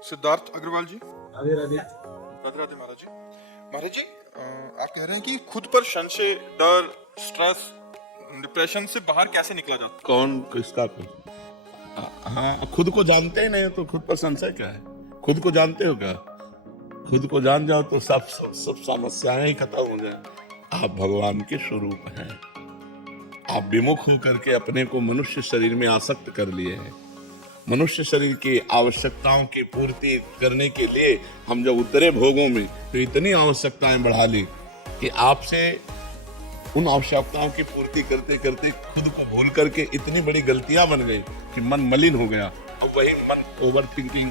सिद्धार्थ अग्रवाल जी। राधे राधे। राधे राधे महाराज जी। महाराज जी, आप कह रहे हैं कि खुद पर संशय, डर, स्ट्रेस, डिप्रेशन से बाहर कैसे निकला जाता कौन किसका हाँ, खुद को जानते ही नहीं तो खुद पर संशय क्या है? खुद को जानते हो क्या? खुद को जान जाओ तो सब समस्याएं ही खत्म हो जाए। आप भगवान के स्वरूप हैं। आप विमुख होकर के अपने को मनुष्य शरीर में आसक्त कर लिए हैं। मनुष्य शरीर की आवश्यकताओं की पूर्ति करने के लिए हम जब उतरे भोगों में तो इतनी आवश्यकताएं बढ़ा ली कि आपसे उन आवश्यकताओं की पूर्ति करते करते खुद को भूल करके इतनी बड़ी गलतियां बन गई कि मन मलिन हो गया। तो वही मन ओवर थिंकिंग,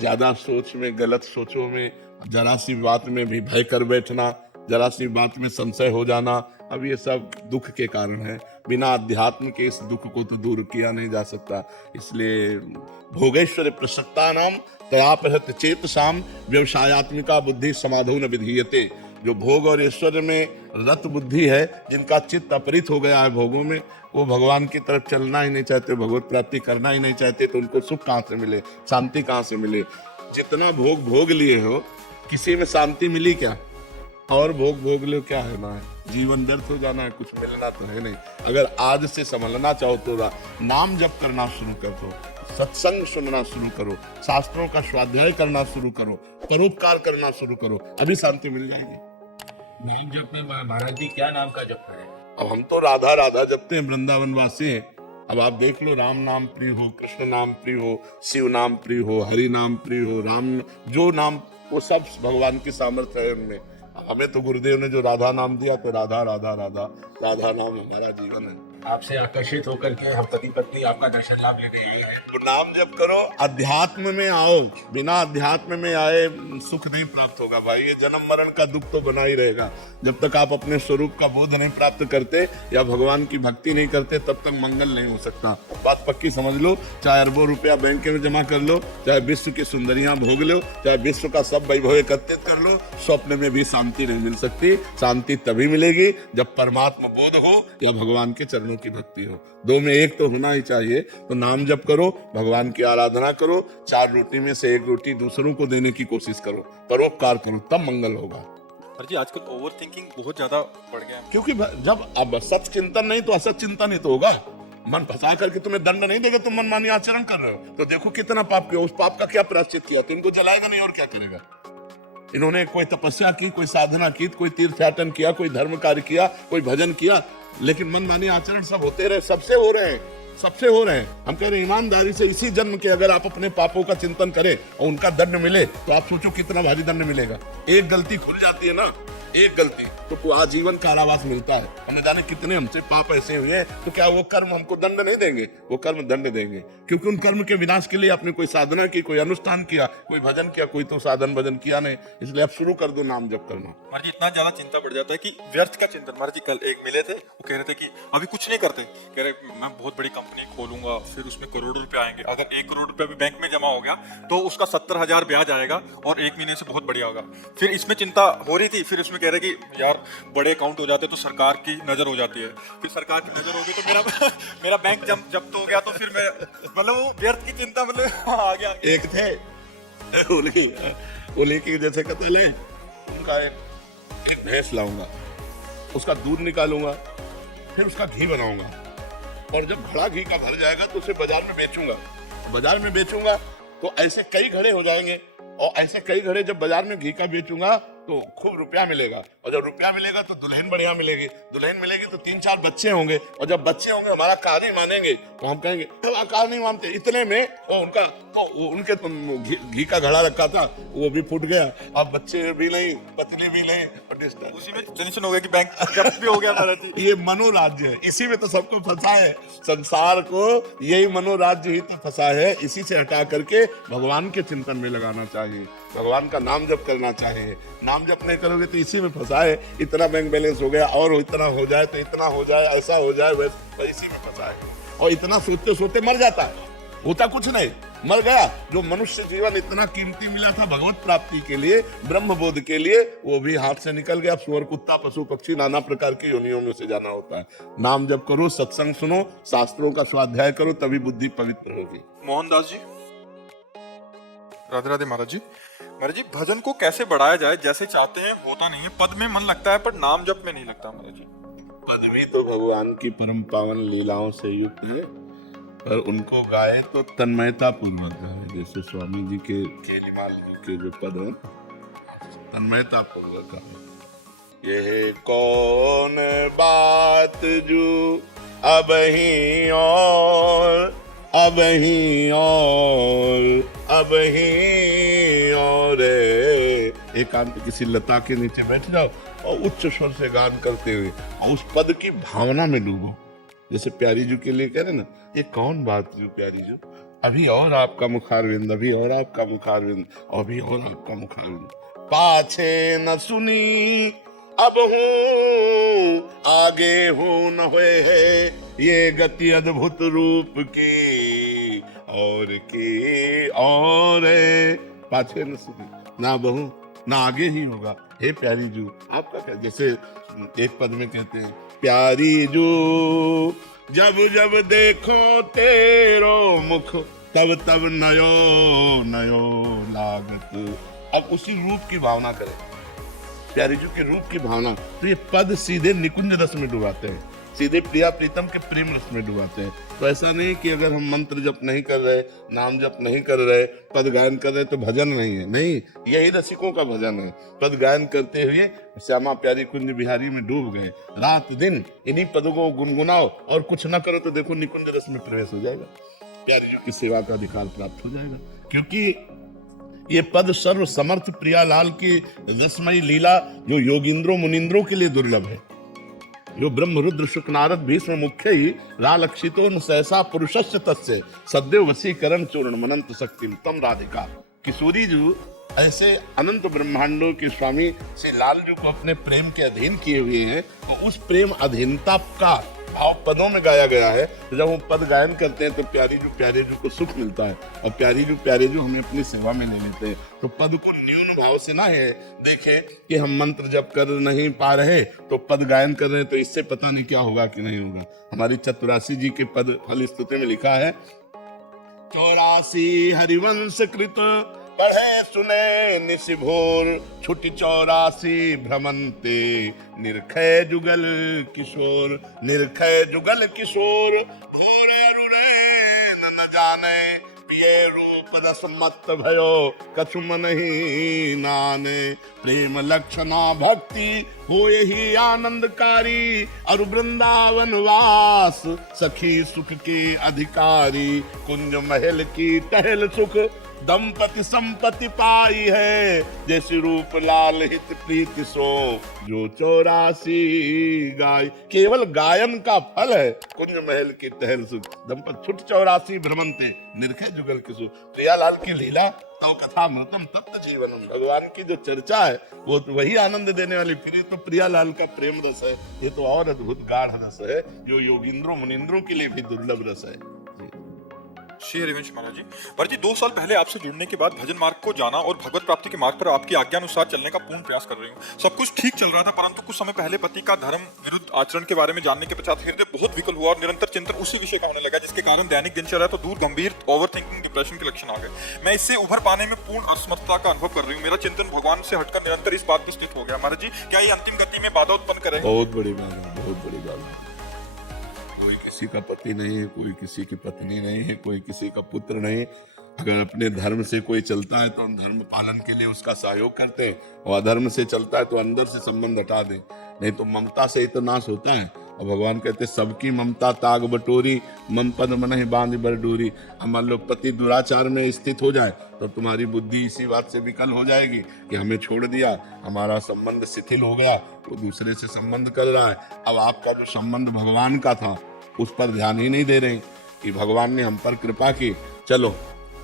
ज्यादा सोच में, गलत सोचों में, जरा सी बात में भी भय कर बैठना, जरा सी बात में संशय हो जाना, अब ये सब दुख के कारण है। बिना अध्यात्म के इस दुख को तो दूर किया नहीं जा सकता। इसलिए भोगेश्वर प्रसक्ता नाम तयापहत चेतसाम व्यवसायत्मिका बुद्धि समाधो न विधीयते। जो भोग और ऐश्वर्य में रत बुद्धि है, जिनका चित्त अपरित हो गया है भोगों में, वो भगवान की तरफ चलना ही नहीं चाहते, भगवत प्राप्ति करना ही नहीं चाहते, तो उनको सुख कहाँ से मिले, शांति कहाँ से मिले? जितना भोग भोग लिए हो, किसी में शांति मिली क्या? और भोग भोग लो, क्या है ना है? जीवन व्यर्थ हो जाना है, कुछ मिलना तो है नहीं। अगर आज से संभलना चाहो तो नाम जप करना शुरू कर दो, सत्संग सुनना शुरू करो, शास्त्रों का स्वाध्याय करना शुरू करो, परोपकार करना शुरू करो, अभी शांति मिल जाएगी। नाम जप में महाराज जी क्या नाम का जप है? अब हम तो राधा राधा जपते हैं, वृंदावन वासी हैं। अब आप देख लो, राम नाम प्रिय हो, कृष्ण नाम प्रिय हो, शिव नाम प्रिय हो, हरि नाम प्रिय हो, राम जो नाम, वो सब भगवान की सामर्थ्य है उनमें। हमें तो गुरुदेव ने जो राधा नाम दिया, तो राधा राधा राधा राधा नाम हमारा जीवन है। आपसे आकर्षित होकर के हम पति पत्नी आपका दर्शन लाभ लेने आए हैं। तो नाम जप करो, अध्यात्म में आओ। बिना अध्यात्म में आए सुख नहीं प्राप्त होगा भाई। ये जन्म मरण का दुख तो बना ही रहेगा। जब तक आप अपने स्वरूप का बोध नहीं प्राप्त करते या भगवान की भक्ति नहीं करते, तब तक मंगल नहीं हो सकता। बात पक्की समझ लो। चाहे अरबों रुपया बैंक में जमा कर लो, चाहे विश्व की सुंदरियां भोग लो, चाहे विश्व का सब वैभव एकत्रित कर लो, स्वप्न में भी शांति नहीं मिल सकती। शांति तभी मिलेगी जब परमात्मा बोध हो या भगवान के चरणों की भक्ति हो। दो में एक तो होना ही चाहिए। तो नाम जप करो, भगवान की आराधना करो, 4 रोटी में से 1 रोटी दूसरों को देने की कोशिश करो, परोपकार करो, तब मंगल होगा। जी? आजकल ओवर थिंकिंग बहुत ज्यादा बढ़ गया है। क्योंकि जब अब सच चिंतन नहीं तो असत चिंतन ही तो होगा। मन फंसा करके तुम्हें दंड नहीं देगा, तुम मनमानी आचरण कर रहे हो तो देखो कितना पाप किया। उस पाप का क्या प्रायश्चित किया? तो इनको जलाएगा नहीं और क्या करेगा? इन्होंने कोई तपस्या की, कोई साधना की, कोई तीर्थयाटन किया, कोई धर्म कार्य किया, कोई भजन किया, लेकिन मनमानी आचरण सब होते रहे, सबसे हो रहे हैं, सबसे हो रहे हैं। हम कह रहे हैं ईमानदारी से इसी जन्म के अगर आप अपने पापों का चिंतन करें और उनका दंड मिले, तो आप सोचो कितना भारी दंड मिलेगा। एक गलती खुल जाती है ना, एक गलती तो आजीवन कारावास मिलता है। हमने जाने कितने हमसे पाप ऐसे हुए हैं, तो क्या वो कर्म हमको दंड नहीं देंगे? वो कर्म दंड देंगे, क्योंकि उन कर्म के विनाश के लिए आपने कोई साधना की, कोई अनुष्ठान किया, कोई भजन किया, कोई तो साधन भजन किया नहीं। इसलिए आप शुरू कर दो नाम जप करना। महाराज जी, इतना ज्यादा चिंता बढ़ जाता है कि व्यर्थ का चिंतन। महाराज जी कल एक मिले थे, वो कह रहे थे कि अभी कुछ नहीं करते, कह रहे मैं बहुत बड़ी कंपनी खोलूंगा, फिर उसमें करोड़ों रुपए आएंगे। अगर 1 करोड़ रुपया भी बैंक में जमा हो गया तो उसका 70,000 ब्याज आएगा और 1 महीने से बहुत बढ़िया होगा। फिर इसमें चिंता हो रही थी, फिर उसमें कह रहे कि यार बड़े अकाउंट हो जाते तो सरकार की नजर हो जाती है, फिर सरकार की नजर होगी तो मेरा मेरा बैंक जब्त हो गया, तो फिर मैं मतलब वो व्यर्थ की चिंता मतलब आ गया। एक थे उन्हीं की जैसे कतल है, उनका एक भैंस लाऊंगा, उसका दूध निकालूंगा, फिर उसका घी बनाऊंगा, और जब घड़ा घी का भर जाएगा तो उसे बाजार में बेचूंगा। बाजार में बेचूंगा तो ऐसे कई घड़े हो जाएंगे, और ऐसे कई घड़े जब बाजार में घी का बेचूंगा तो खूब रुपया मिलेगा, और जब रुपया मिलेगा तो दुल्हन बढ़िया मिलेगी, दुल्हन मिलेगी तो 3-4 बच्चे होंगे, और जब बच्चे होंगे हमारा कार ही मानेंगे, तो हम कहेंगे कार नहीं मानते। इतने में उनका तो उनके घी का घड़ा रखा था वो भी फूट गया, अब बच्चे भी नहीं, पतली भी नहीं, और उसी में टेंशन हो गया कि बैंक जब्त भी हो गया। महाराज जी ये मनोराज्य है, इसी में तो सबको फंसा है। संसार को यही मनोराज्य ही तो फंसा है। इसी से हटा करके भगवान के चिंतन में लगाना चाहिए, भगवान का नाम जप करना चाहिए। नाम जप नहीं करोगे तो इसी में फंसा है। इतना बैंक बैलेंस हो गया, और इतना हो जाए तो इतना हो जाए, ऐसा हो जाए, वैसे इसी में फंसा है। और इतना सोचते सोचते मर जाता है, होता कुछ नहीं, मर गया। जो मनुष्य जीवन इतना कीमती मिला था भगवत प्राप्ति के लिए, ब्रह्म बोध के लिए, वो भी हाथ से निकल गया। सुअर, कुत्ता, पशु पक्षी, नाना प्रकार की योनियों में से जाना होता है। नाम जप करो, सत्संग सुनो, शास्त्रों का स्वाध्याय करो, तभी बुद्धि पवित्र होगी। मोहनदास जी राधे राधे महाराज जी। महाराज जी, भजन को कैसे बढ़ाया जाए? जैसे चाहते हैं होता नहीं है, पद में मन लगता है पर नाम जप में नहीं लगता महाराज जी। पद भी तो भगवान की परम पावन लीलाओं से युक्त है, पर उनको गाए तो तन्मयता पूर्वक गाए। जैसे स्वामी जी के केलीमाल जी के जो पद हैं, तन्मयता पूर्वक गाए। ये कौन बात जो अब ही और अब ही और एकांत किसी लता के नीचे बैठ जाओ और उच्च स्वर से गान करते हुए और उस पद की भावना में डूबो। जैसे प्यारी जी के लिए कह रहे ना, ये कौन बात जो प्यारी जी, अभी और आपका मुखारविंद, अभी और आपका मुखारविंद, अभी और आपका मुखारविंद, पाछे न सुनी अब हूँ आगे हूँ न हुए है, ये गति अद्भुत रूप की और पाछे न सुनी, ना बहू ना आगे ही होगा। हे प्यारी जू, आपका क्या? जैसे एक पद में कहते हैं, प्यारी जू जब जब देखो तेरो मुख, तब तब नयो नयो लागत। अब उसी रूप की भावना करें, प्यारी जू के रूप की भावना। तो ये पद सीधे निकुंज रस में डुबाते हैं, सीधे प्रिया प्रीतम के प्रेम रस में डुबाते हैं। तो ऐसा नहीं कि अगर हम मंत्र जप नहीं कर रहे, नाम जप नहीं कर रहे, पद गायन कर रहे तो भजन नहीं है। नहीं, यही रसिकों का भजन है। पद गायन करते हुए श्यामा प्यारी कुंज बिहारी में डूब गए, रात दिन इन्हीं पदों को गुनगुनाओ और कुछ ना करो तो देखो निकुंज रस में प्रवेश हो जाएगा, प्यारी जी की सेवा का अधिकार प्राप्त हो जाएगा। क्योंकि ये पद सर्व समर्थ प्रियालाल की रसमयी लीला जो योगिंद्रों मुनिंद्रों के लिए दुर्लभ है, जो ब्रह्म रुद्र शुक नारद भीष्म मुख्य ही रालक्षितो न सहसा पुरुषस्य तस्य सद्यो वशीकरण चूर्ण मनंत शक्तिम तम राधिका। किशोरी जी ऐसे अनंत ब्रह्मांडों के स्वामी श्री लाल जी को अपने प्रेम के अधीन किए हुए हैं। तो उस प्रेम अधीनता का भाव पदों में गाया गया है। तो जब हम पद गायन करते हैं तो प्यारे जी को सुख मिलता है और प्यारे जी हमें अपनी सेवा में ले लेते हैं। तो पद को न्यून भाव से ना है देखे कि हम मंत्र जप कर नहीं पा रहे तो पद गायन कर रहे हैं तो इससे पता नहीं क्या होगा कि नहीं होगा। हमारी चतुरासी जी के पद फल स्तुति में लिखा है, 84 हरिवंश कृत पढ़े सुने निशिभोर, छुटी 84 भ्रमंते निरखय जुगल किशोर, निरखय जुगल किशोर, भोर अरुणे न जाने, पिए रूप रस मत भयो, कछु मन ही नाने, प्रेम लक्षणा भक्ति हो यही आनंदकारी, अरु वृंदावन वास सखी सुख के अधिकारी, कुंज महल की टहल सुख दंपति संपत्ति पाई है, जैसे रूप लाल हित प्रीति सो जो 84 गाय। केवल गायन का फल है कुंज महल की टहल सुख, दंपति छुट 84 भ्रमंते निरखे जुगल किशु। प्रियालाल की लीला तो कथा मृतम तत्व जीवनम, भगवान की जो चर्चा है वो तो वही आनंद देने वाली। फिर ये तो प्रियालाल का प्रेम रस है, ये तो और अद्भुत गाढ़ रस है जो योगिंद्रों मुनिंद्रों के लिए भी दुर्लभ रस है। श्री हरिवंश महाराज जी, महाराज जी 2 साल पहले आपसे जुड़ने के बाद भजन मार्ग को जाना और भगवत प्राप्ति के मार्ग पर आपकी आज्ञा अनुसार चलने का पूर्ण प्रयास कर रही हूँ। सब कुछ ठीक चल रहा था, परंतु कुछ समय पहले पति का धर्म विरुद्ध आचरण के बारे में जानने के पश्चात हृदय बहुत विकल हुआ और निरंतर चिंतन उसी विषय का होने लगा, जिसके कारण दैनिक दिनचर्या तो दूर गंभीर ओवर थिंकिंग डिप्रेशन के लक्षण आ गए। मैं इससे उभर पाने में पूर्ण असमर्थता का अनुभव कर रही हूँ। मेरा चिंतन भगवान से हटकर निरंतर इस बात पर स्थित हो गया। महाराज जी, क्या ये अंतिम गति में बाधा उत्पन्न करे? बहुत बड़ी बात है, बहुत बड़ी बात है। कोई किसी का पति नहीं है, कोई किसी की पत्नी नहीं है, कोई किसी का पुत्र नहीं। अगर अपने धर्म से कोई चलता है तो हम धर्म पालन के लिए उसका सहयोग करते हैं, और अधर्म से चलता है तो अंदर से संबंध हटा दें, नहीं तो ममता से ही तो नाश होता है। और भगवान कहते सबकी ममता ताग बटोरी, मम पद मनहि बांध बर डोरी। मान लो पति दुराचार में स्थित हो जाए तो तुम्हारी बुद्धि इसी बात से विकल हो जाएगी कि हमें छोड़ दिया, हमारा संबंध शिथिल हो गया, वो दूसरे से संबंध कर रहा है। अब आपका जो संबंध भगवान का था उस पर ध्यान ही नहीं दे रहे कि भगवान ने हम पर कृपा की, चलो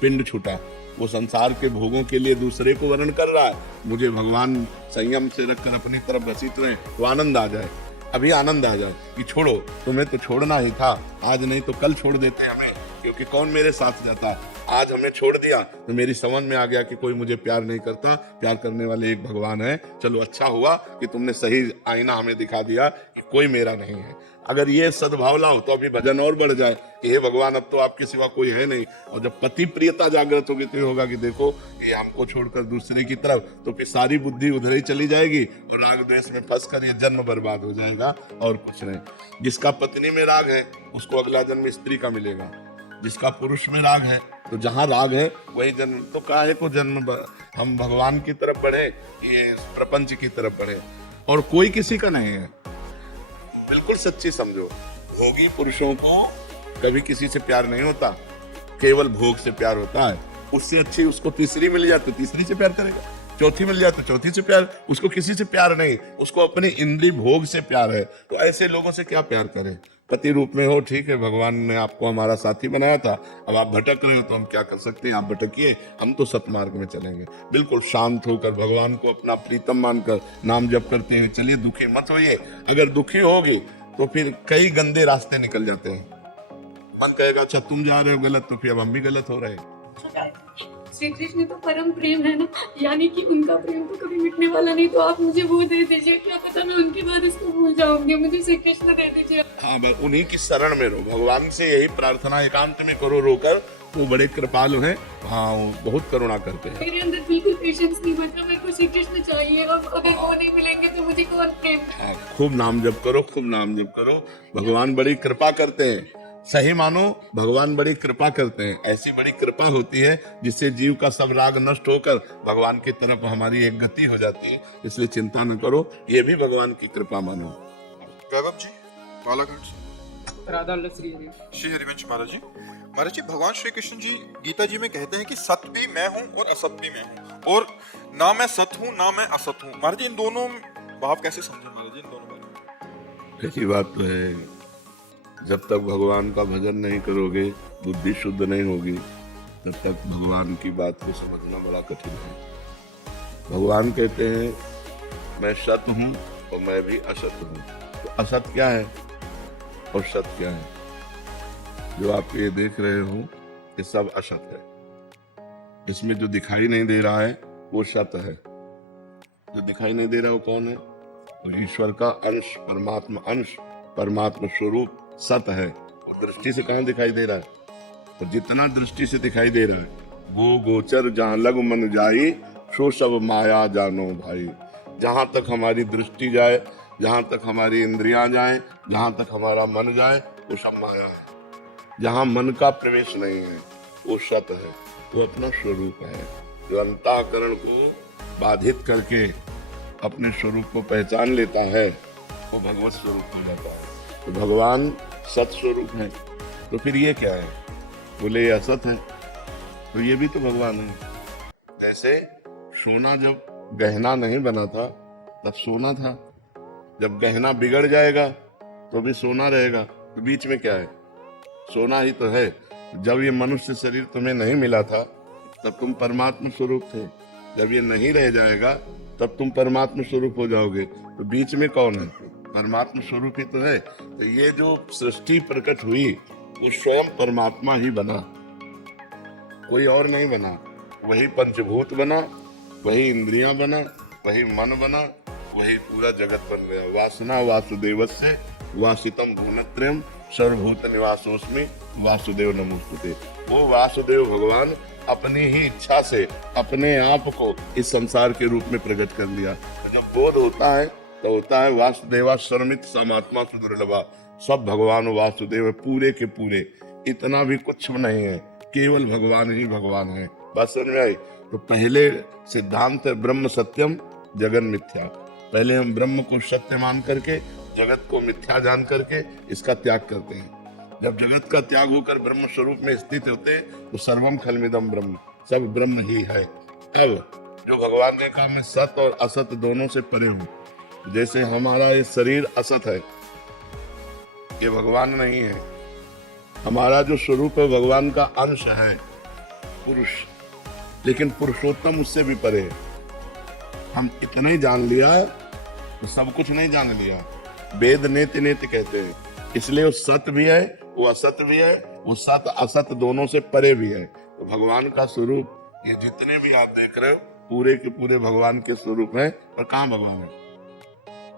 पिंड छूटा, वो संसार के भोगों के लिए दूसरे को वर्ण कर रहा है, मुझे भगवान संयम से रखकर अपनी तरफ घसीट रहे, तो आनंद आ जाए। अभी आनंद आ जाए कि छोड़ो, तुम्हें तो छोड़ना ही था, आज नहीं तो कल छोड़ देते हमें, क्योंकि कौन मेरे साथ जाता। आज हमें छोड़ दिया तो मेरी समझ में आ गया कि कोई मुझे प्यार नहीं करता, प्यार करने वाले एक भगवान है। चलो अच्छा हुआ कि तुमने सही आईना हमें दिखा दिया कि कोई मेरा नहीं है। अगर ये सद्भाव लाओ तो अभी भजन और बढ़ जाए कि हे भगवान अब तो आपके सिवा कोई है नहीं। और जब पति प्रियता जागृत होगी तो ये होगा कि देखो ये हमको छोड़कर दूसरे की तरफ, तो फिर सारी बुद्धि उधर ही चली जाएगी और राग द्वेष में फंस कर ये जन्म बर्बाद हो जाएगा और कुछ नहीं। जिसका पत्नी में राग है उसको अगला जन्म स्त्री का मिलेगा, जिसका पुरुष में राग है तो जहाँ राग है वही जन्म। तो काहे को जन्म, हम भगवान की तरफ बढ़े, ये प्रपंच की तरफ बढ़े, और कोई किसी का नहीं है। बिल्कुल सच्ची समझो, भोगी पुरुषों को कभी किसी से प्यार नहीं होता, केवल भोग से प्यार होता है। उससे अच्छी उसको तीसरी मिल जाए तो तीसरी से प्यार करेगा, चौथी मिल जाए तो चौथी से प्यार, उसको किसी से प्यार नहीं, उसको अपने इंद्रिय भोग से प्यार है। तो ऐसे लोगों से क्या प्यार करें? पति रूप में हो, ठीक है, भगवान ने आपको हमारा साथी बनाया था, अब आप भटक रहे हो तो हम क्या कर सकते हैं? आप भटकिए, हम तो सतमार्ग में चलेंगे। बिल्कुल शांत होकर भगवान को अपना प्रीतम मानकर नाम जप करते हैं, चलिए दुखी मत होइए। अगर दुखी होगी तो फिर कई गंदे रास्ते निकल जाते हैं। मन कहेगा अच्छा तुम जा रहे हो गलत, तो फिर अब हम भी गलत हो रहे हैं। श्री कृष्ण तो परम प्रेम है ना, यानी कि उनका प्रेम तो कभी मिटने वाला नहीं। तो आप मुझे वो दे दीजिए, क्या पता मैं उनके बाद इसको भूल जाऊंगी। मुझे श्री कृष्ण दे दीजिए। हाँ, बस उन्हीं की शरण में रहो, भगवान से यही प्रार्थना एकांत में करो रोकर। वो बड़े कृपालु हैं, हाँ वो बहुत करुणा करते हैं। मेरे अंदर बिल्कुल पेशेंस नहीं बचा, मेरे को श्री कृष्ण चाहिए। और अगर वो नहीं मिलेंगे तो मुझे कौन प्रेम। हाँ, खूब नाम जप करो, खूब नाम जप करो। भगवान बड़ी कृपा करते हैं, सही मानो भगवान बड़ी कृपा करते हैं। ऐसी बड़ी कृपा होती है जिससे जीव का सब राग नष्ट होकर भगवान की तरफ हमारी एक गति हो जाती है। इसलिए चिंता न करो, ये भी भगवान की कृपा मानो। वैभव जी, बालाघाट से राधा श्री श्री हरिवंश महाराज जी। महाराज जी, भगवान श्री कृष्ण जी गीता जी में कहते हैं कि सत भी मैं हूँ और असत भी मैं हूँ, और ना मैं सत हूँ ना मैं असत हूँ। महाराज जी, इन दोनों भाव कैसे समझे महाराज जी, इन दोनों बातों? ऐसी बात तो है, जब तक भगवान का भजन नहीं करोगे, बुद्धि शुद्ध नहीं होगी, तब तक भगवान की बात को समझना बड़ा कठिन है। भगवान कहते हैं मैं सत हूँ और मैं भी असत हूँ। तो असत क्या है और सत क्या है? जो आप ये देख रहे हो ये सब असत है। इसमें जो दिखाई नहीं दे रहा है वो सत है। जो दिखाई नहीं दे रहा वो कौन है? वो ईश्वर का अंश, परमात्मा अंश, परमात्मा स्वरूप सत है। और दृष्टि से कहाँ दिखाई दे रहा है? तो जितना दृष्टि से दिखाई दे रहा है, गो गोचर जहाँ लग मन जाई, सो सब माया जानो भाई। जहाँ तक हमारी दृष्टि जाए, जहाँ तक हमारी इंद्रियां जाए, जहाँ तक हमारा मन जाए, वो सब माया है। जहाँ मन का प्रवेश नहीं है वो सत है, वो अपना स्वरूप है। जो अंतःकरण को बाधित करके अपने स्वरूप को पहचान लेता है वो भगवत स्वरूप हो जाता है। तो भगवान सत स्वरूप है, तो फिर ये क्या है? बोले ये असत है, तो ये भी तो भगवान है। जैसे सोना जब गहना नहीं बना था तब सोना था, जब गहना बिगड़ जाएगा तो भी सोना रहेगा। तो बीच में क्या है? सोना ही तो है। जब ये मनुष्य शरीर तुम्हें नहीं मिला था तब तुम परमात्मा स्वरूप थे, जब ये नहीं रह जाएगा तब तुम परमात्मा स्वरूप हो जाओगे। तो बीच में कौन है? परमात्मा स्वरूप ही तो है। तो ये जो सृष्टि प्रकट हुई वो स्वयं परमात्मा ही बना, कोई और नहीं बना। वही पंचभूत बना, वही इंद्रियां बना, वही मन बना, वही पूरा जगत बन गया। वासना वासुदेवस्य वासितम भुवनत्रयम् सर्वभूत निवासोस्मि वासुदेव नमोस्तुते। वो वासुदेव भगवान अपनी ही इच्छा से अपने आप को इस संसार के रूप में प्रकट कर लिया। जब बोध होता है तो होता है वासुदेवा सर्वमित समात्मा सुदुर्लभा। सब भगवान वासुदेव पूरे के पूरे, इतना भी कुछ नहीं है, केवल भगवान ही भगवान है। बस समझ में आई? तो पहले सिद्धांत है ब्रह्म सत्यम जगन मिथ्या। पहले हम ब्रह्म को सत्य मान करके जगत को मिथ्या जान करके इसका त्याग करते हैं। जब जगत का त्याग होकर ब्रह्म स्वरूप में स्थित होते हैं तो सर्वम खलमिदम ब्रह्म, सब ब्रह्म ही है। अब जो भगवान ने कहा मैं सत और असत दोनों से परे हूँ, जैसे हमारा ये शरीर असत है, ये भगवान नहीं है। हमारा जो स्वरूप है भगवान का अंश है, पुरुष, लेकिन पुरुषोत्तम उससे भी परे है। हम इतना ही जान लिया तो सब कुछ नहीं जान लिया। वेद नेति नेति कहते हैं, इसलिए वो सत्य भी है, वो असत्य भी है, वो सत असत दोनों से परे भी है। तो भगवान का स्वरूप ये जितने भी आप देख रहे हो पूरे के पूरे भगवान के स्वरूप है। और कहाँ भगवान है?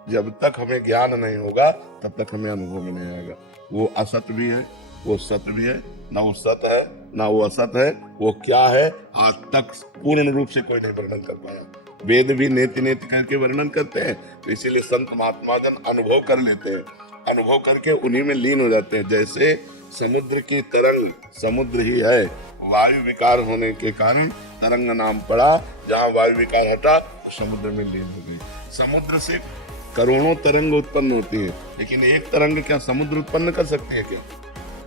जब तक हमें ज्ञान नहीं होगा तब तक हमें अनुभव में नहीं आएगा। वो असत भी है, वो सत भी है, ना वो सत है ना वो असत है। वो क्या है आज तक पूर्ण रूप से कोई नहीं वर्णन कर पाया। वेद भी नेति नेति करके वर्णन करते हैं, तो इसीलिए संत महात्मा जन अनुभव कर लेते हैं, अनुभव करके उन्हीं में लीन हो जाते हैं। जैसे समुद्र की तरंग समुद्र ही है, वायु विकार होने के कारण तरंग नाम पड़ा, जहाँ वायु विकार हटा तो समुद्र में लीन हो गई। समुद्र से करोड़ों तरंग उत्पन्न होती है, लेकिन एक तरंग क्या समुद्र उत्पन्न कर सकती है क्या?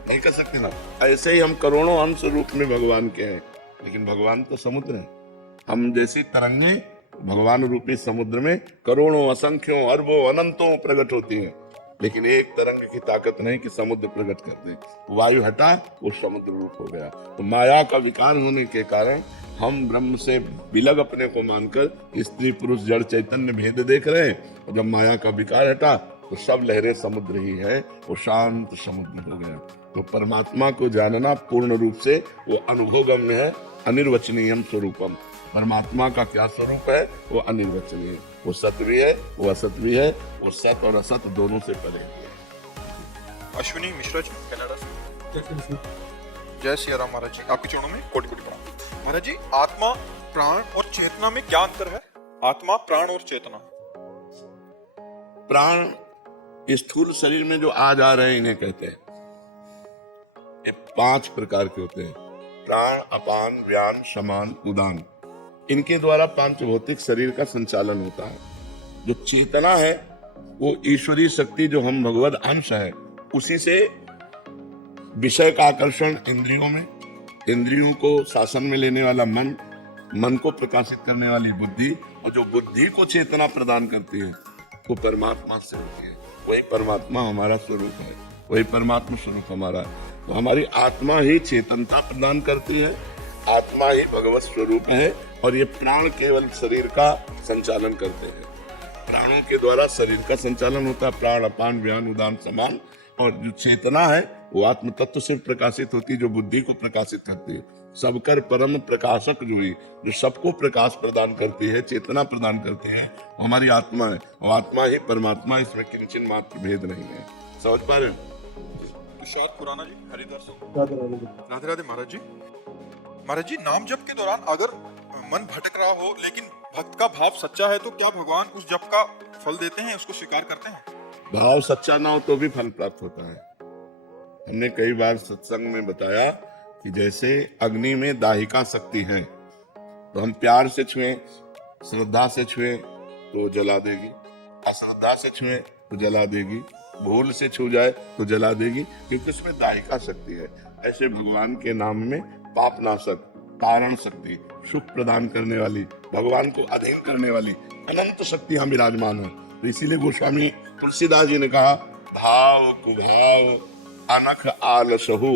नहीं कर सकते ना। ऐसे ही हम करोड़ों अंश रूप में भगवान के हैं, लेकिन भगवान तो समुद्र है। हम जैसी तरंगे भगवान रूपी समुद्र में करोड़ों असंख्यों अरबों अनंतों प्रकट होती हैं, लेकिन एक तरंग की ताकत नहीं कि समुद्र प्रकट कर दे। वायु हटा वो समुद्र रूप हो गया। तो माया का विकार होने के कारण हम ब्रह्म से विलग अपने को मानकर स्त्री पुरुष जड़ चैतन्य भेद देख रहे हैं, और जब माया का विकार हटा तो सब लहरें समुद्र ही है, वो शांत समुद्र हो गया। तो परमात्मा को जानना पूर्ण रूप से वो अनुभवगम्य है, अनिर्वचनीयम स्वरूपम। परमात्मा का क्या स्वरूप है वो अनिर्वचनीय है। वो सत्य भी है, वो असत भी है, वो सत और असत दोनों से परे है। अश्विनी मिश्रा जी कनाडा से। जय सिया राम महाराज जी, आपके चरणों में कोटि कोटि प्रणाम। महाराज जी, आत्मा प्राण और चेतना में क्या अंतर है? आत्मा प्राण और चेतना। प्राण स्थूल शरीर में जो आ जा रहे हैं इन्हें कहते हैं। ये 5 प्रकार के होते हैं, प्राण, अपान, व्यान, समान, उदान। इनके द्वारा 5 भौतिक शरीर का संचालन होता है। जो चेतना है वो ईश्वरीय शक्ति, जो हम भगवत अंश है, उसी से विषय का आकर्षण इंद्रियों में, इंद्रियों को शासन में लेने वाला मन, मन को प्रकाशित करने वाली बुद्धि, और जो बुद्धि को चेतना प्रदान करती है वो परमात्मा से होती है। वही परमात्मा हमारा स्वरूप है, वही परमात्मा स्वरूप हमारा है। तो हमारी आत्मा ही चेतनता प्रदान करती है, आत्मा ही भगवत स्वरूप है, और ये प्राण केवल शरीर का संचालन करते हैं। प्राणों के द्वारा शरीर का संचालन होता है, प्राण, अपान, व्यान, उदान, समान। और जो चेतना है वो आत्म तत्व से प्रकाशित होती है, जो बुद्धि को प्रकाशित करती है। सबकर परम प्रकाशक जो है, जो सबको प्रकाश प्रदान करती है, चेतना प्रदान करती है, वो हमारी आत्मा है। और आत्मा ही परमात्मा, इसमें किंचन मात्र भेद नहीं है। समझ पा रहे हैं? विश्वास पुराना जी, हरिदास। राधे राधे महाराज जी। महाराज जी, नाम जप के दौरान अगर मन भटक रहा हो लेकिन भक्त का भाव सच्चा है, तो क्या भगवान उस जप का फल देते हैं, उसको स्वीकार करते हैं? भाव सच्चा ना हो तो भी फल प्राप्त होता है। हमने कई बार सत्संग में बताया कि जैसे अग्नि में दाहिका शक्ति है, तो हम प्यार से छुएं, श्रद्धा से छुएं तो जला देगी, अश्रद्धा से छुएं तो जला देगी, भूल से छू जाए तो जला देगी, क्योंकि उसमें दाहिका शक्ति है। ऐसे भगवान के नाम में पापनाशक, कारण शक्ति, सुख प्रदान करने वाली, भगवान को अधीन करने वाली अनंत शक्तियां विराजमान है। तो इसीलिए गोस्वामी तुलसीदास जी ने कहा, भाव कुभाव अनख आलसहु,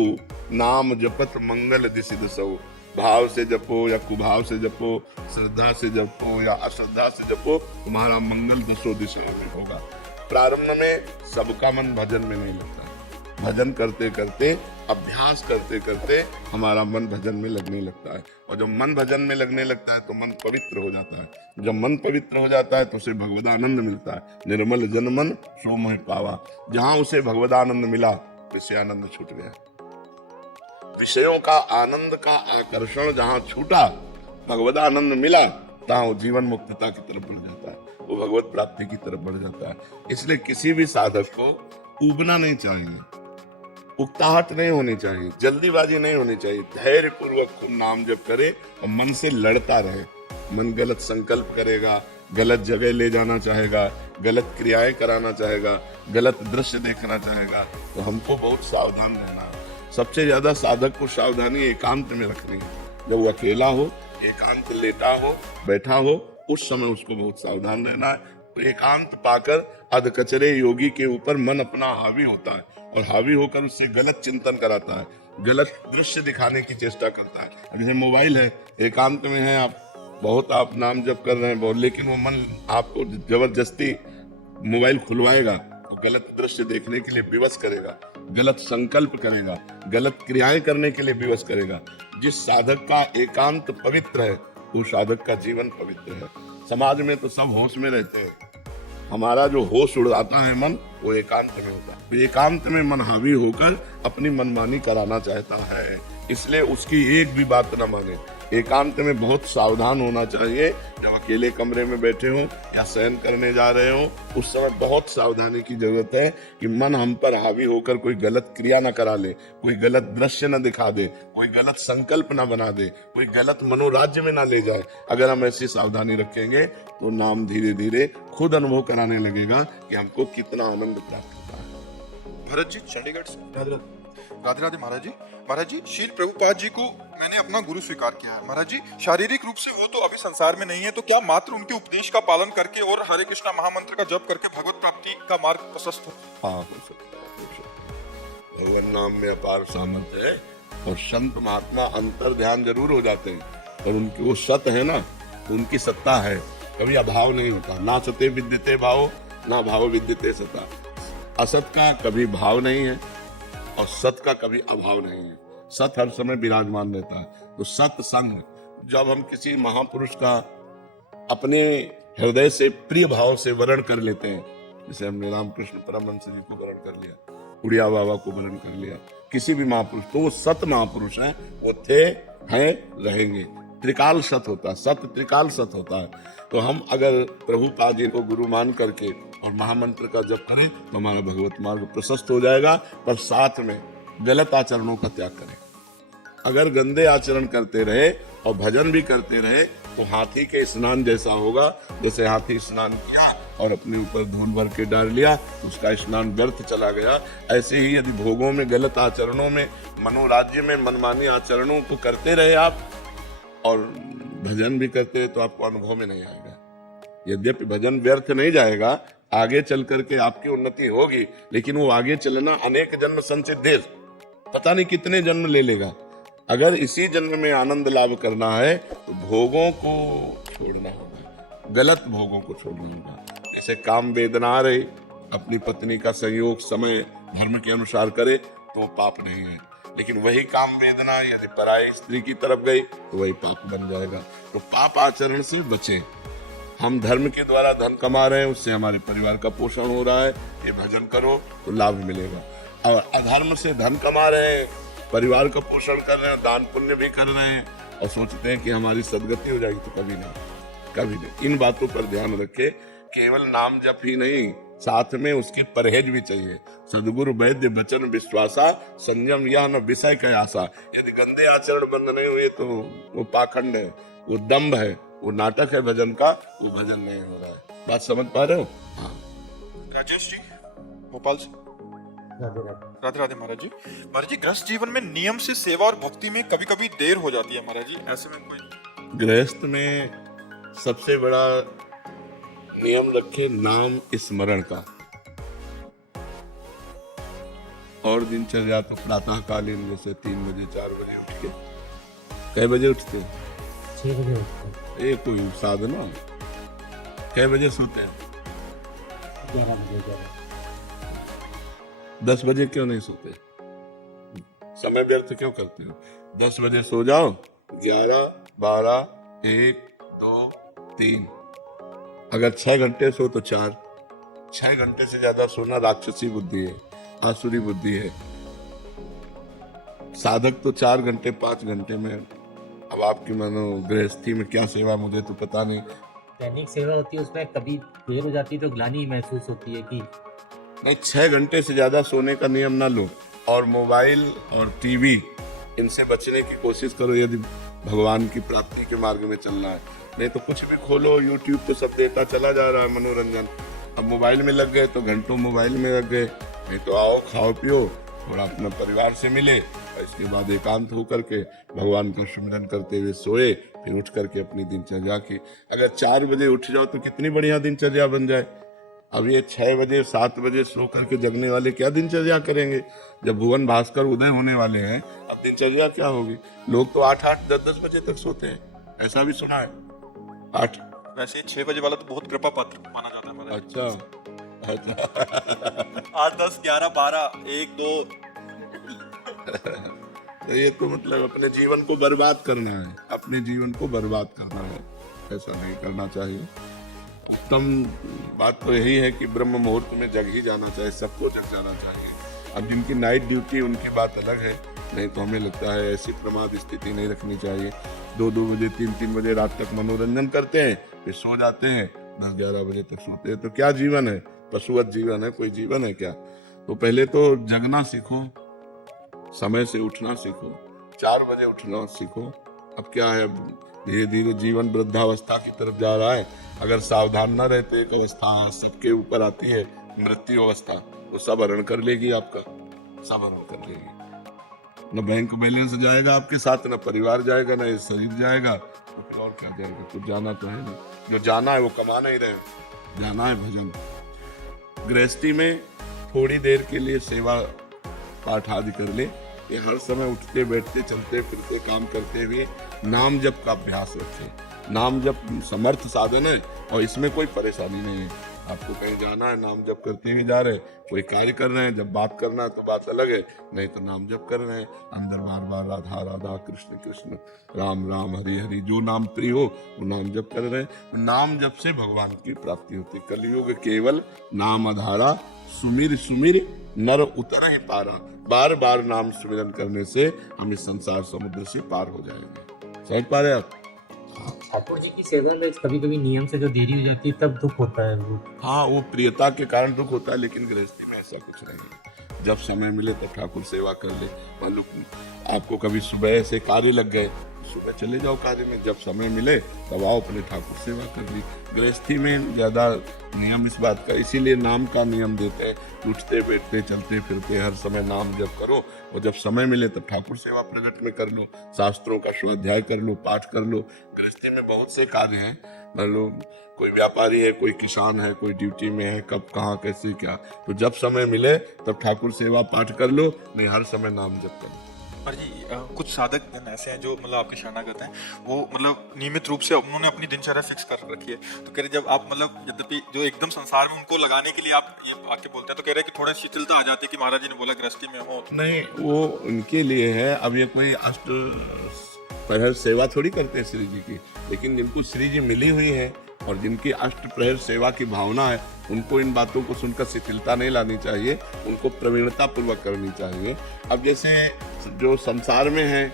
नाम जपत मंगल दिसि दसहु। भाव से जपो या कुभाव से जपो, श्रद्धा से जपो या अश्रद्धा से जपो, तुम्हारा मंगल दसों दिशाओं में होगा। प्रारंभ में सबका मन भजन में नहीं लगता, भजन करते करते, अभ्यास करते करते हमारा मन भजन में लगने लगता है, और जब मन भजन में लगने लगता है तो मन पवित्र हो जाता है। जब मन पवित्र हो जाता है तो उसे भगवदानंद मिलता है। निर्मल जन मन सो मोहि पावा। जहां उसे भगवदानंद मिला, विषय आनंद छूट गया। विषयों का आनंद का आकर्षण जहां छूटा, भगवदानंद मिला, तहां वो जीवन मुक्तता की तरफ बढ़ जाता है, वो भगवत प्राप्ति की तरफ बढ़ जाता है। इसलिए किसी भी साधक को उबना नहीं चाहिए, उकताहट नहीं होनी चाहिए, जल्दीबाजी नहीं होनी चाहिए। धैर्य पूर्वक नाम जप करे और मन से लड़ता रहे। मन गलत संकल्प करेगा, गलत जगह ले जाना चाहेगा, गलत क्रियाएं कराना चाहेगा, गलत दृश्य देखना चाहेगा, तो हमको बहुत सावधान रहना है। सबसे ज्यादा साधक को सावधानी एकांत में रखनी है। जब वो अकेला हो, एकांत लेटा हो, बैठा हो, उस समय उसको बहुत सावधान रहना है। तो एकांत पाकर अधकचरे योगी के ऊपर मन अपना हावी होता है, और हावी होकर उससे गलत चिंतन कराता है, गलत दृश्य दिखाने की चेष्टा करता है। जैसे मोबाइल है, एकांत में है आप, बहुत आप नाम जप कर रहे हैं बहुत, लेकिन वो मन आपको जबरदस्ती मोबाइल खुलवाएगा, तो गलत दृश्य देखने के लिए विवश करेगा, गलत संकल्प करेगा, गलत क्रियाएं करने के लिए विवश करेगा। जिस साधक का एकांत पवित्र है, वो साधक का जीवन पवित्र है। समाज में तो सब होश में रहते हैं, हमारा जो होश उड़ाता है मन, वो एकांत में होता है। तो एकांत में मन हावी होकर अपनी मनमानी कराना चाहता है, इसलिए उसकी एक भी बात न माने। एकांत में बहुत सावधान होना चाहिए। जब अकेले कमरे में बैठे हों या शयन करने जा रहे हों, उस समय बहुत सावधानी की जरूरत है कि मन हम पर हावी होकर कोई गलत क्रिया न करा ले, कोई गलत दृश्य न दिखा दे, कोई गलत संकल्प न बना दे, कोई गलत मनोराज्य में ना ले जाए। अगर हम ऐसी सावधानी रखेंगे तो नाम धीरे धीरे खुद अनुभव कराने लगेगा कि हमको कितना आनंद प्राप्त होता है। भरत जी चंडीगढ़ से राधे राधे महाराज जी। महाराज जी, शील प्रभुपाद जी को मैंने अपना गुरु स्वीकार किया है। महाराज जी, शारीरिक रूप से वो तो अभी संसार में नहीं है, तो क्या मात्र उनके उपदेश का पालन करके और हरे कृष्णा महामंत्र का जप करके भगवत प्राप्ति का मार्ग प्रशस्त हो? हाँ, हो सकता है, हो सकता है। भगवान नाम में अपार सामर्थ्य है और संत महात्मा अंतर ध्यान जरूर हो जाते हैं, और उनकी वो सत है ना, उनकी सत्ता है, कभी अभाव नहीं होता। ना सते विद्यते भाव, ना भाव विद्यते सता। असत का कभी भाव नहीं है और सत का कभी अभाव नहीं है। सत हर समय विराजमान रहता है। तो सत संग, जब हम किसी महापुरुष का अपने हृदय से प्रिय भाव से वर्ण कर लेते हैं, जैसे हमने रामकृष्ण परमहंस जी को वर्ण कर लिया, उड़िया बाबा को वर्ण कर लिया, किसी भी महापुरुष, तो वो सत महापुरुष हैं, वो थे, हैं, रहेंगे। त्रिकाल सत होता है, सत त्रिकाल सत होता है। तो हम अगर प्रभुपाद जी को गुरु मान करके और महामंत्र का जप करें तो हमारा भगवत मार्ग प्रशस्त हो जाएगा। पर साथ में गलत आचरणों का त्याग करें। अगर गंदे आचरण करते रहे और भजन भी करते रहे तो हाथी के स्नान जैसा होगा। जैसे हाथी स्नान किया और अपने ऊपर धूल भर के डाल लिया, उसका स्नान व्यर्थ चला गया। ऐसे ही यदि भोगों में, गलत आचरणों में, मनोराज्य में मनमानी आचरणों को करते रहे आप और भजन भी करते रहे, तो आपको अनुभव में नहीं आएगा। यद्यपि भजन व्यर्थ नहीं जाएगा, आगे चल करके आपकी उन्नति होगी, लेकिन वो आगे चलना अनेक जन्म संचित, पता नहीं कितने जन्म ले लेगा। अगर इसी जन्म में आनंद लाभ करना है तो भोगों को छोड़ना होगा, गलत भोगों को छोड़ना होगा। ऐसे काम वेदना आ रही, अपनी पत्नी का संयोग समय धर्म के अनुसार करे तो पाप नहीं है, लेकिन वही काम वेदना यदि पराई स्त्री की तरफ गई तो वही पाप बन जाएगा। तो पाप आचरण से बचें। हम धर्म के द्वारा धन कमा रहे हैं, उससे हमारे परिवार का पोषण हो रहा है, ये भजन करो तो लाभ मिलेगा। और अधर्म से धन कमा रहे हैं, परिवार का पोषण कर रहे हैं, दान पुण्य भी कर रहे हैं और सोचते हैं कि हमारी सदगति हो जाएगी, तो कभी नहीं, कभी नहीं। इन बातों पर ध्यान रखें। केवल नाम जप ही नहीं, साथ में उसकी परहेज भी चाहिए। सदगुरु वैद्य वचन विश्वासा, संयम यह न विषय का आशा। यदि गंदे आचरण बंद नहीं हुए तो वो पाखंड है, वो दम्भ है, वो नाटक है भजन का, वो भजन नहीं हो रहा है। बात समझ पा रहे हो? हाँ। राजेश जी भोपाल से राधे राधे महाराज जी। महाराज जी, गृहस्थ जीवन में नियम से सेवा और भक्ति में कभी कभी देर हो जाती है महाराज जी, ऐसे में कोई? गृहस्थ में सबसे बड़ा नियम रखे नाम स्मरण का। और दिनचर्या तो प्रातः कालीन जैसे 3 बजे 4 बजे उठ के। कै बजे उठते हो? 6 बजे उठते हैं। ये कोई साधना? कै बजे सोते हैं? 11 बजे। 10 बजे क्यों नहीं सोते? समय व्यर्थ क्यों करते हो? 10 बजे सो जाओ, 11, 12, 1, 2, 3, अगर 6 घंटे सो तो 4। 6 घंटे से ज्यादा सोना राक्षसी बुद्धि है, आसुरी बुद्धि है। साधक तो 4 घंटे 5 घंटे में। अब आपकी मानो गृहस्थी में क्या सेवा, मुझे तो पता नहीं। दैनिक सेवा होती है, उसमें कभी देर हो जाती है तो ग्लानि महसूस होती है कि नहीं। 6 घंटे से ज्यादा सोने का नियम ना लो। और मोबाइल और टीवी, इनसे बचने की कोशिश करो यदि भगवान की प्राप्ति के मार्ग में चलना है। नहीं तो कुछ भी खोलो, यूट्यूब पे सब देता चला जा रहा है मनोरंजन। अब मोबाइल में लग गए तो घंटों मोबाइल में लग गए। नहीं तो आओ, खाओ पियो, थोड़ा अपने परिवार से मिले और इसके बाद एकांत होकर के भगवान का स्मरण करते हुए सोए, फिर उठ करके अपनी दिनचर्या की। अगर 4 बजे उठ जाओ तो कितनी बढ़िया दिनचर्या बन जाए। अब ये 6 बजे 7 बजे सो करके जगने वाले क्या दिनचर्या करेंगे? जब भुवन भास्कर उदय होने वाले हैं, अब दिनचर्या क्या होगी? लोग तो 8-8, 10-10 बजे तक सोते हैं, ऐसा भी सुना है। 8 वैसे 6 बजे वाला तो बहुत कृपा पात्र माना जाता है महाराज। अच्छा 8, 10, 11, 12, 1, 2। तो ये तो मतलब अपने जीवन को बर्बाद करना है, अपने जीवन को बर्बाद करना है, ऐसा नहीं करना चाहिए। उत्तम बात तो यही है कि ब्रह्म मुहूर्त में जग ही जाना चाहिए, सबको जग जाना चाहिए। अब जिनकी नाइट ड्यूटी उनकी बात अलग है, नहीं तो हमें लगता है ऐसी प्रमाद स्थिति नहीं रखनी चाहिए। 2-2 बजे 3-3 बजे रात तक मनोरंजन करते हैं, फिर सो जाते हैं, 10-11 बजे तक सोते हैं। तो क्या जीवन है? पशुवत जीवन है, कोई जीवन है क्या? तो पहले तो जगना सीखो, समय से उठना सीखो, 4 बजे उठना सीखो। अब क्या है, धीरे धीरे जीवन वृद्धावस्था की तरफ जा रहा है। अगर सावधान न रहते, एक अवस्था सबके ऊपर आती है, मृत्यु अवस्था, तो सब हरण कर लेगी आपका, सब हरण कर लेगी। न बैंक बैलेंस जाएगा आपके साथ, न परिवार जाएगा, न ये शरीर जाएगा, तो फिर और क्या जाएगा? कुछ जाना तो है ना। जो जाना है वो कमा नहीं रहे, जाना है भजन। गृहस्थी में थोड़ी देर के लिए सेवा पाठ आदि कर ले। ये हर समय उठते बैठते चलते फिरते काम करते हुए नाम जप का अभ्यास रखें। नाम जप समर्थ साधन है और इसमें कोई परेशानी नहीं है। आपको कहीं जाना है, नाम जप करते हुए जा रहे हैं, कोई कार्य कर रहे हैं, जब बात करना है तो बात अलग है, नहीं तो नाम जप कर रहे हैं। अंदर बार बार राधा राधा कृष्ण कृष्ण राम राम हरि हरि, जो नाम प्रिय हो वो नाम जप कर रहे हैं। नाम जप से भगवान की प्राप्ति होती। कलयुग केवल नाम आधारा, सुमिर सुमिर नर उतर ही पारा। बार बार नाम सुमिरन करने से हम इस संसार समुद्र से पार हो जाएंगे। समझ पा रहे आप? ठाकुर जी की सेवा में कभी कभी नियम से जो देरी हो जाती है तब दुख होता है वो। हाँ, वो प्रियता के कारण दुख होता है, लेकिन गृहस्थी में ऐसा कुछ नहीं है। जब समय मिले तब ठाकुर सेवा कर ले। मान लो आपको कभी सुबह से कार्य लग गए, सुबह चले जाओ कार्य में, जब समय मिले तब आओ, अपने ठाकुर सेवा कर ली। गृहस्थी में ज्यादा नियम इस बात का, इसीलिए नाम का नियम देते हैं। उठते बैठते चलते फिरते हर समय नाम जप करो, और जब समय मिले तब ठाकुर सेवा प्रगट में कर लो, शास्त्रों का स्वाध्याय कर लो, पाठ कर लो। गृहस्थी में बहुत से कार्य हैं। मान लो कोई व्यापारी है, कोई किसान है, कोई ड्यूटी में है, कब कहाँ कैसे क्या, तो जब समय मिले तब ठाकुर सेवा पाठ कर लो, नहीं हर समय नाम जप कर लो। पर जी कुछ साधक जन ऐसे हैं जो मतलब आपके शरणागत हैं, वो मतलब नियमित रूप से उन्होंने अपनी दिनचर्या फिक्स कर रखी है। तो कह रहे जब आप मतलब यद्यपि जो एकदम संसार में उनको लगाने के लिए आप ये आके बोलते हैं, तो कह रहे कि थोड़ी शिथिलता आ जाती है कि महाराज जी ने बोला गृहस्थी में हो। नहीं, वो उनके लिए है। अब ये कोई अष्ट प्रहर सेवा थोड़ी करते हैं श्री जी की, लेकिन जिनको श्री जी मिली हुई है और जिनकी अष्ट प्रहर सेवा की भावना है, उनको इन बातों को सुनकर शिथिलता नहीं लानी चाहिए, उनको प्रवीणता पूर्वक करनी चाहिए। अब जैसे जो संसार में है,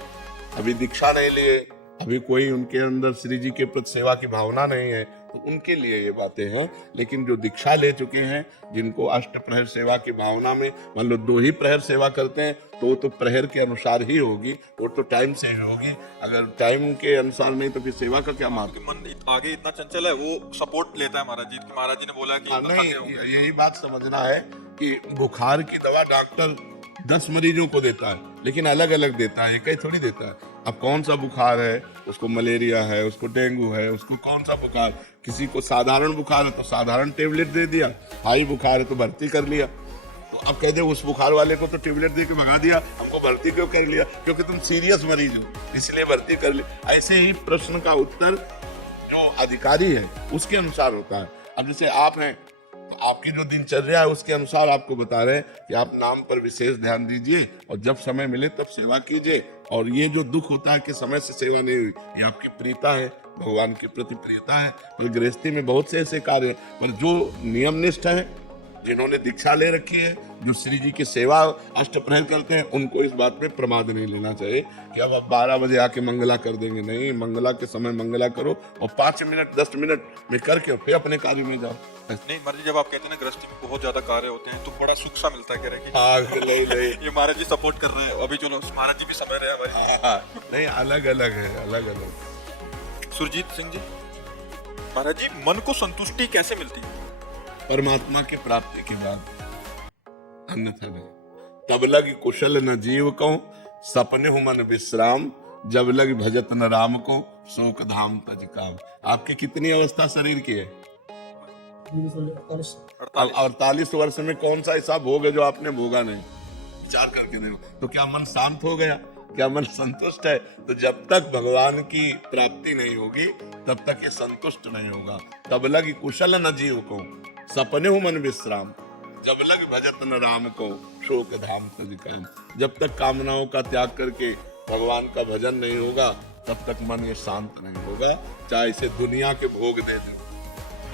अभी दीक्षा नहीं लिए, अभी कोई उनके अंदर श्री जी के प्रति सेवा की भावना नहीं है, तो उनके लिए ये बातें हैं। लेकिन जो दीक्षा ले चुके हैं, जिनको अष्ट प्रहर सेवा की भावना में, मान लो 2 ही प्रहर सेवा करते हैं, तो प्रहर के अनुसार ही होगी, वो तो टाइम से ही होगी। अगर टाइम के अनुसार नहीं तो फिर सेवा का क्या मार्ग? मन आगे इतना चंचल है, वो सपोर्ट लेता है महाराज जी की। महाराज जी ने बोला कि नहीं, यही बात समझना है कि बुखार की दवा डॉक्टर 10 मरीजों को देता है, लेकिन अलग अलग देता है, एक ही थोड़ी देता है। अब कौन सा बुखार है, उसको मलेरिया है, उसको डेंगू है, उसको कौन सा बुखार, किसी को साधारण बुखार है तो साधारण टेबलेट दे दिया, हाई बुखार है तो भर्ती कर लिया। तो अब कह दे उस बुखार वाले को तो टेबलेट दे के भगा दिया, हमको भर्ती क्यों कर लिया? क्योंकि तुम सीरियस मरीज हो, इसलिए भर्ती कर लिया। ऐसे ही प्रश्न का उत्तर जो अधिकारी है उसके अनुसार होता है। अब जैसे आप हैं, तो आपकी जो दिनचर्या है उसके अनुसार आपको बता रहे हैं कि आप नाम पर विशेष ध्यान दीजिए और जब समय मिले तब सेवा कीजिए। और ये जो दुख होता है कि समय से सेवा नहीं हुई, ये आपकी प्रियता है, भगवान के प्रति प्रियता है। और गृहस्थी में बहुत से ऐसे कार्य हैं, पर जो नियमनिष्ठ है, जिन्होंने दीक्षा ले रखी है, जो श्री जी की सेवा अष्ट प्रहर करते हैं, उनको इस बात में प्रमाद नहीं लेना चाहिए कि अब 12 बजे आके मंगला कर देंगे। नहीं, मंगला के समय मंगला करो और 5 मिनट 10 मिनट में करके फिर अपने कार्य में जाओ। नहीं महाराज, जब आप कहते हैं ना गृहस्थी में बहुत ज्यादा कार्य होते हैं, तो बड़ा सुख सा मिलता है। कह रहे कि हाँ, नहीं ये महाराज जी सपोर्ट कर रहे हैं। अभी चलो महाराज जी भी समय रहे हमारी। नहीं, अलग अलग है, अलग अलग। सुरजीत सिंह जी, महाराज जी मन को संतुष्टि कैसे मिलती है? परमात्मा की प्राप्ति के बाद, अन्यथा नहीं। तब लग कुशल न जीव को, सपने हो मन विश्राम, जब लग भजत न राम को, शोक धाम तज काम। आपकी कितनी अवस्था शरीर की है? 48 वर्ष में कौन सा ऐसा भोग है जो आपने भोगा नहीं? विचार करके देखो। तो क्या मन शांत हो गया? क्या मन संतुष्ट है? तो जब तक भगवान की प्राप्ति नहीं होगी तब तक ये संतुष्ट नहीं होगा। तब लग कुशल न जीव को, सपने हो मन विश्राम, जब लग भजत न राम को, शोक धाम तज काम। जब तक कामनाओं का त्याग करके भगवान का भजन नहीं होगा, तब तक मन ये शांत नहीं होगा, चाहे इसे दुनिया के भोग दे दो।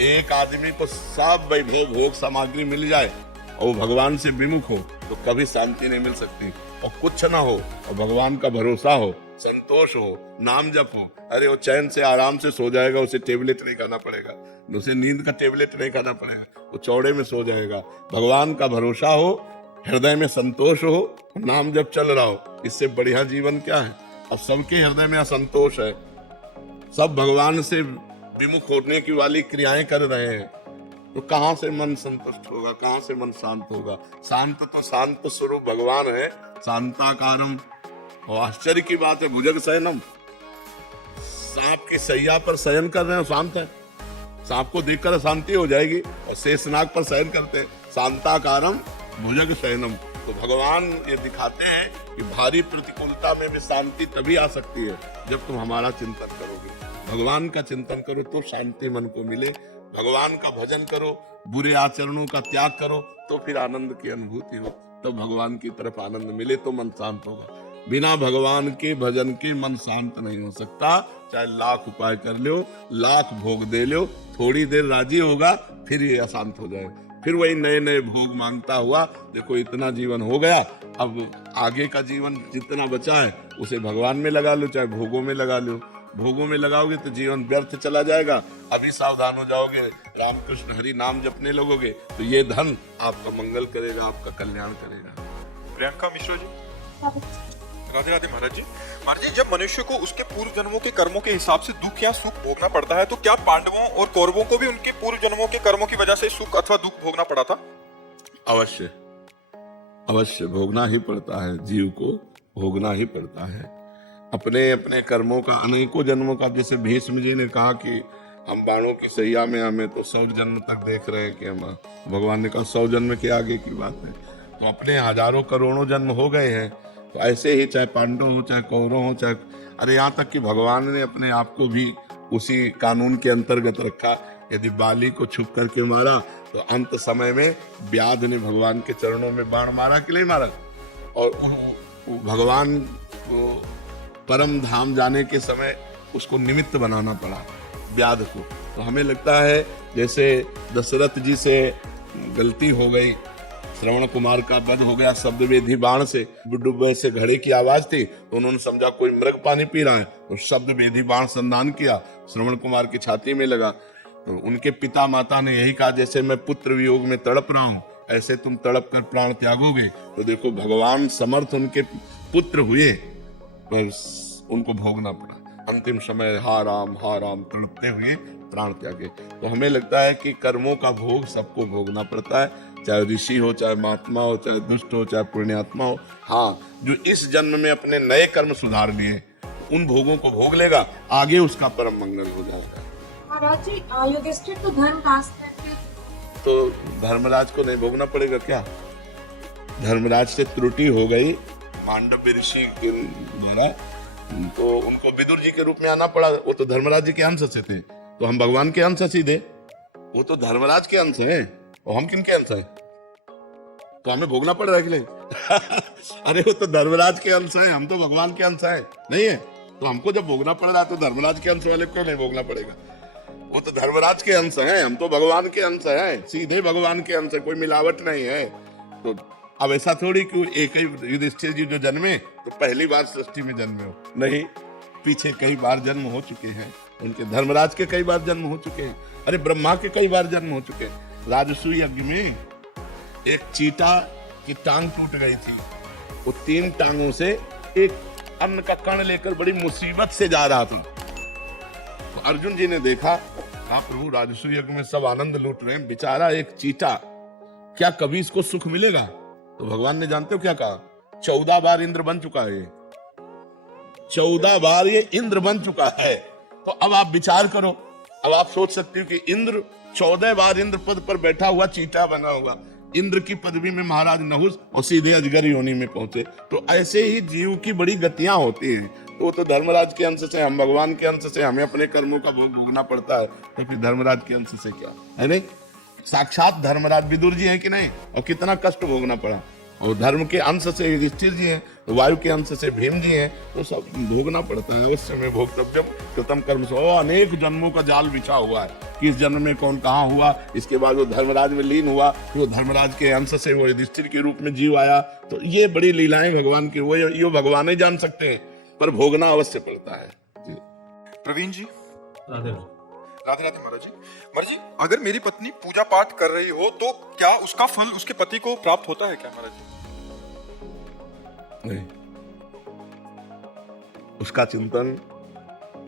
एक आदमी को सब वैभव भोग सामग्री मिल जाए और वो भगवान से विमुख हो तो कभी शांति नहीं मिल सकती। और कुछ ना हो और भगवान का भरोसा हो, संतोष हो, नाम जप हो, अरे वो चैन से आराम से सो जाएगा, उसे टेबलेट नहीं खाना पड़ेगा, उसे नींद का टेबलेट नहीं खाना पड़ेगा, वो चौड़े में सो जाएगा। भगवान का भरोसा हो, हृदय में संतोष हो, नाम जब चल रहा हो, इससे बढ़िया जीवन क्या है। अब सबके हृदय में असंतोष है, सब भगवान से विमुख होने की वाली क्रियाएं कर रहे हैं, तो कहां से मन संतुष्ट होगा, कहां से मन शांत होगा। शांत तो शांत स्वरूप भगवान है, शांताकारम। और आश्चर्य की बात है, भुजग शयनम, सांप की सैया पर शयन कर रहे हैं, शांत है। सांप को देखकर शांति हो जाएगी, और शेषनाग पर शयन करते हैं, शांताकारम भुजग शयनम। तो भगवान ये दिखाते हैं कि भारी प्रतिकूलता में भी शांति तभी आ सकती है जब तुम हमारा चिंतन करोगे। भगवान का चिंतन करो तो शांति मन को मिले, भगवान का भजन करो, बुरे आचरणों का त्याग करो तो फिर आनंद की अनुभूति हो। तो भगवान की तरफ आनंद मिले तो मन शांत होगा। बिना भगवान के भजन के मन शांत नहीं हो सकता, चाहे लाख उपाय कर लो, लाख भोग दे लो, थोड़ी देर राजी होगा फिर ये अशांत हो जाएगा, फिर वही नए नए भोग मांगता हुआ। देखो इतना जीवन हो गया, अब आगे का जीवन जितना बचा है उसे भगवान में लगा लो, चाहे भोगों में लगा लो। भोगों में लगाओगे तो जीवन व्यर्थ चला जाएगा। अभी सावधान हो जाओगे, रामकृष्ण हरि नाम जपने लगोगे तो ये धन आपका मंगल करेगा, आपका कल्याण करेगा। प्रियंका मिश्रा जी, राधे राधे महाराज जी। महाराज जी, जब मनुष्य को उसके पूर्व जन्मों के कर्मों के हिसाब से दुख या सुख भोगना पड़ता है, तो क्या पांडवों और कौरवों को भी उनके पूर्व जन्मों के कर्मों की वजह से सुख अथवा दुख भोगना पड़ा था? अवश्य अवश्य भोगना ही पड़ता है, जीव को भोगना ही पड़ता है अपने अपने कर्मों का, अनेकों जन्मों का। जैसे भीष्म जी ने कहा कि हम बाणों की सैया में हमें तो 100 जन्म तक देख रहे हैं कि हम, भगवान ने कहा 100 जन्म के आगे की बात है, तो अपने हजारों करोड़ों जन्म हो गए हैं। तो ऐसे ही चाहे पांडव हो, चाहे कौरव हो, चाहे अरे यहाँ तक कि भगवान ने अपने आप को भी उसी कानून के अंतर्गत रखा। यदि बाली को छुप करके मारा तो अंत समय में व्याध ने भगवान के चरणों में बाण मारा कि नहीं मारा, और भगवान को परम धाम जाने के समय उसको निमित्त बनाना पड़ा व्याध को। तो हमें लगता है जैसे दशरथ जी से गलती हो गई, श्रवण कुमार का वध हो गया शब्द वेदी बाण से, डुब्बे से घड़े की आवाज थी तो उन्होंने समझा कोई मृग पानी पी रहा है, तो शब्द वेदी बाण संधान किया, श्रवण कुमार की छाती में लगा। तो उनके पिता माता ने यही कहा, जैसे मैं पुत्र वियोग में तड़प रहा हूँ ऐसे तुम तड़प कर प्राण त्यागोगे। तो देखो भगवान समर्थ उनके पुत्र हुए तो उनको भोगना पड़ा। अंतिम समय हा राम तड़पते हुए प्राण त्यागे। तो हमें लगता है कि कर्मों का भोग सबको भोगना पड़ता है, चाहे ऋषि हो, चाहे महात्मा हो, चाहे दुष्ट हो, चाहे पुण्यात्मा हो। हाँ, जो इस जन्म में अपने नए कर्म सुधार लिए उन भोगों को भोग लेगा, आगे उसका परम मंगल हो जाएगा। महाराज जी, युधिष्ठिर तो धर्म रास्ते थे, तो धर्मराज को नहीं भोगना पड़ेगा क्या? धर्मराज से त्रुटि हो गई मांडव्य ऋषि के द्वारा, तो उनको विदुर जी के रूप में आना पड़ा। वो तो धर्मराज जी के अंश से थे, तो हम भगवान के अंश सीधे, वो तो धर्मराज के अंश हैं और हम किन के अंश हैं? तो हमें भोगना पड़ रहा है कि नहीं? अरे वो तो धर्मराज के अंश है, हम तो भगवान के अंश है, नहीं है? तो हमको जब भोगना पड़ रहा है तो धर्मराज के अंश वाले को नहीं भोगना पड़ेगा? वो तो धर्मराज के अंश हैं, हम तो भगवान के अंश हैं, सीधे भगवान के अंश है, कोई मिलावट नहीं है। तो अब ऐसा थोड़ी कि एक ही युधिष्ठिर जी जो जन्मे तो पहली बार सृष्टि में जन्मे हो, नहीं, पीछे कई बार जन्म हो चुके हैं उनके। धर्मराज के कई बार जन्म हो चुके हैं, अरे ब्रह्मा के कई बार जन्म हो चुके हैं। राजसूय यज्ञ में एक चीता की टांग टूट गई थी, वो 3 टांगों से एक अन्न का कण लेकर बड़ी मुसीबत से जा रहा था। तो अर्जुन जी ने देखा, हाँ प्रभु राजसूय यज्ञ में सब आनंद लूट रहे हैं, बेचारा एक चीता, क्या कभी इसको सुख मिलेगा? तो भगवान ने जानते हो क्या कहा? 14 बार इंद्र बन चुका है, 14 बार ये इंद्र बन चुका है। तो अब आप विचार करो, अब आप सोच सकते हो कि इंद्र 14 बार इंद्र पद पर बैठा हुआ चीता बना हुआ, इंद्र की पदवी में महाराज नहुस और सीधे अजगर योनि में पहुंचे। तो ऐसे ही जीव की बड़ी गतियां होती हैं। तो वो तो धर्मराज के अंश से, हम भगवान के अंश से, हमें अपने कर्मों का भोग भोगना पड़ता है, तो फिर धर्मराज के अंश से क्या है? नहीं, साक्षात धर्मराज विदुर जी है कि नहीं, और कितना कष्ट भोगना पड़ा। और धर्म के अंश से युधिष्ठिर जी हैं, वायु के अंश से भीम जी हैं, तो सब भोगना पड़ता है। अवश्य में भोक्तव्यम कृतम कर्म से। अनेक जन्मों का जाल बिछा हुआ है, किस जन्म में कौन कहाँ हुआ, इसके बाद वो धर्मराज में लीन हुआ, फिर वो धर्मराज के अंश से वो युधिष्ठिर के रूप में जीव आया। तो ये बड़ी लीलाएं भगवान की, वो ये भगवान ही जान सकते हैं, पर भोगना अवश्य पड़ता है। प्रवीण जी, राधे राधे राधे महाराज जी। महाराज जी, अगर मेरी पत्नी पूजा पाठ कर रही हो तो क्या उसका फल उसके पति को प्राप्त होता है क्या महाराज जी? नहीं, उसका चिंतन,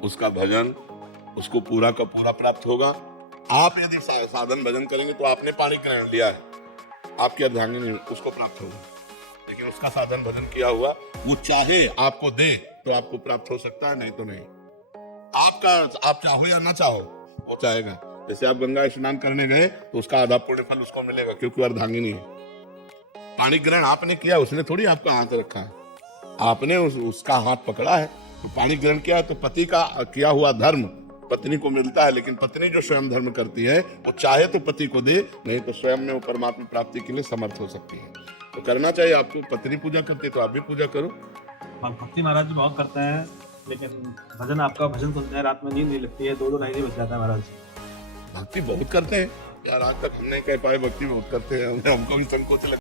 उसका भजन उसको पूरा का पूरा प्राप्त होगा। आप यदि साधन भजन करेंगे तो आपने पानी ग्रहण लिया है, आपकी अर्धांगिनी उसको प्राप्त होगा, लेकिन उसका साधन भजन किया हुआ वो चाहे आपको दे तो आपको प्राप्त हो सकता है, नहीं तो नहीं। आप चाहो या ना चाहो वो चाहेगा। जैसे आप गंगा स्नान करने गए तो उसका आधा पुण्य फल उसको मिलेगा, क्योंकि अर्धांगिनी है। पानी ग्रहण आपने किया, उसने थोड़ी आपका हाथ रखा है, आपने उसका हाथ पकड़ा है, तो पानी ग्रहण किया। तो पति का किया हुआ धर्म पत्नी को मिलता है, लेकिन पत्नी जो स्वयं धर्म करती है वो चाहे तो पति को दे, नहीं तो स्वयं में वो परमात्मा प्राप्ति के लिए समर्थ हो सकती है। तो करना चाहिए आपको। पत्नी पूजा करती है तो आप भी पूजा करो। हाँ, भक्ति महाराज जी बहुत करते हैं, लेकिन भजन आपका भजन सुनते हैं रात में नींद नहीं लगती है, 2-2 ढाई बज जाता है महाराज। भक्ति बहुत करते हैं यार, आज तक हम नहीं कह पाए भक्ति बहुत करते हैं, हमको भी संकोच लगता है।